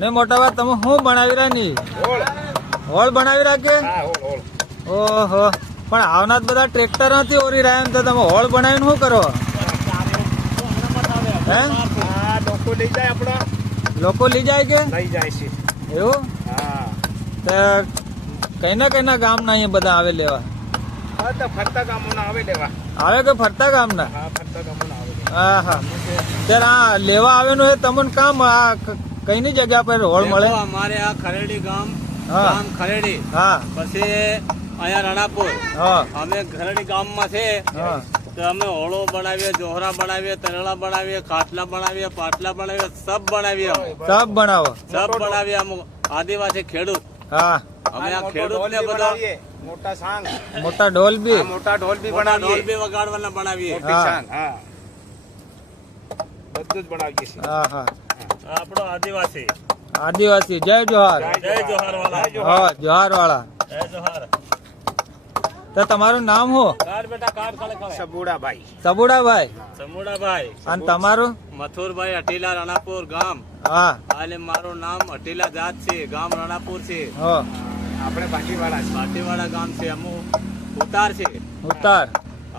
ને મોટા ભાઈ તમે શું બનાવી રહ્યા ની હોળ બનાવી રાખે? ઓહો, પણ આવનાર બધા ટ્રેક્ટર નથી ઓરી રહ્યા તો તમે હોળ બનાવીને શું કરો? હે લોકો લઈ જાય આપડા, લોકો લઈ જાય કે? લઈ જાય છે એવું? હા. તો કઈના ગામ ના અહીંયા બધા આવે લેવા? હા તો ફરતા ગામો ના આવે લેવા. આવે કે ફરતા ગામ ના? હા ફરતા ગામો ના આવે. હા હા. ત્યારે આ લેવા આવેલું એ તમને કામ આ કઈની જગ્યા પર હોળ મળે? અમારે આ ખરેડી ગામ, હા. ગામ ખરેડી, હા પછી અહીંયા રણાપુર, હા અમે ખરેડી ગામમાં છે હા તો અમે હોળો બનાવીએ, જોહરા બનાવીએ, તરેલા બનાવીએ, ખાટલા બનાવીએ, પાટલા બનાવીએ, સબ બનાવીએ, સબ બનાવો? સબ બનાવીએ. અમે આદિવાસી ખેડૂત, હા. અમે આ ખેડૂત ને બધા મોટા સાંગ, મોટા ઢોલ બી? મોટા ઢોલ બી મોટા બનાવીએ, ઢોલ બી વગાડવાના બનાવીએ. મોટી હા. સાંગ, હા બધું જ બનાવીએ છીએ. હા હા. આપણો આદિવાસી. આદિવાસી જય જોહાર. જય જોહાર વાળા. હા જોહાર વાળા. જય જોહાર. તો તમારું નામ શું? કાઢ બેટા કાઢ, ખળે ખળે. સબુડાભાઈ. સબુડાભાઈ. સમુડાભાઈ. અને તમારું? મથુરભાઈ, અટીલા, રણાપુર ગામ. હા અને મારું નામ અટીલા જાત છે, ગામ રણાપુર છે, હા. આપણે ભાટીવાળા છીએ. ભાટીવાડા ગામ છે. અમુ ઉતાર છે. ઉતાર.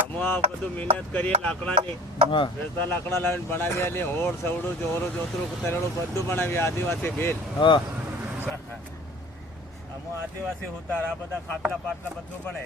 અમુ આ બધું મહેનત કરીએ લાકડાની, હા વેચતા લાકડા લાવીને બનાવીએ, અને હોળ, સવડું, જોરું, જોતરું, તરેડું બધું બનાવીએ. આદિવાસી ભેલ. હા. અમુ આદિવાસી ઉતાર, આ બધા ખાટલા પાટલા બધું બને.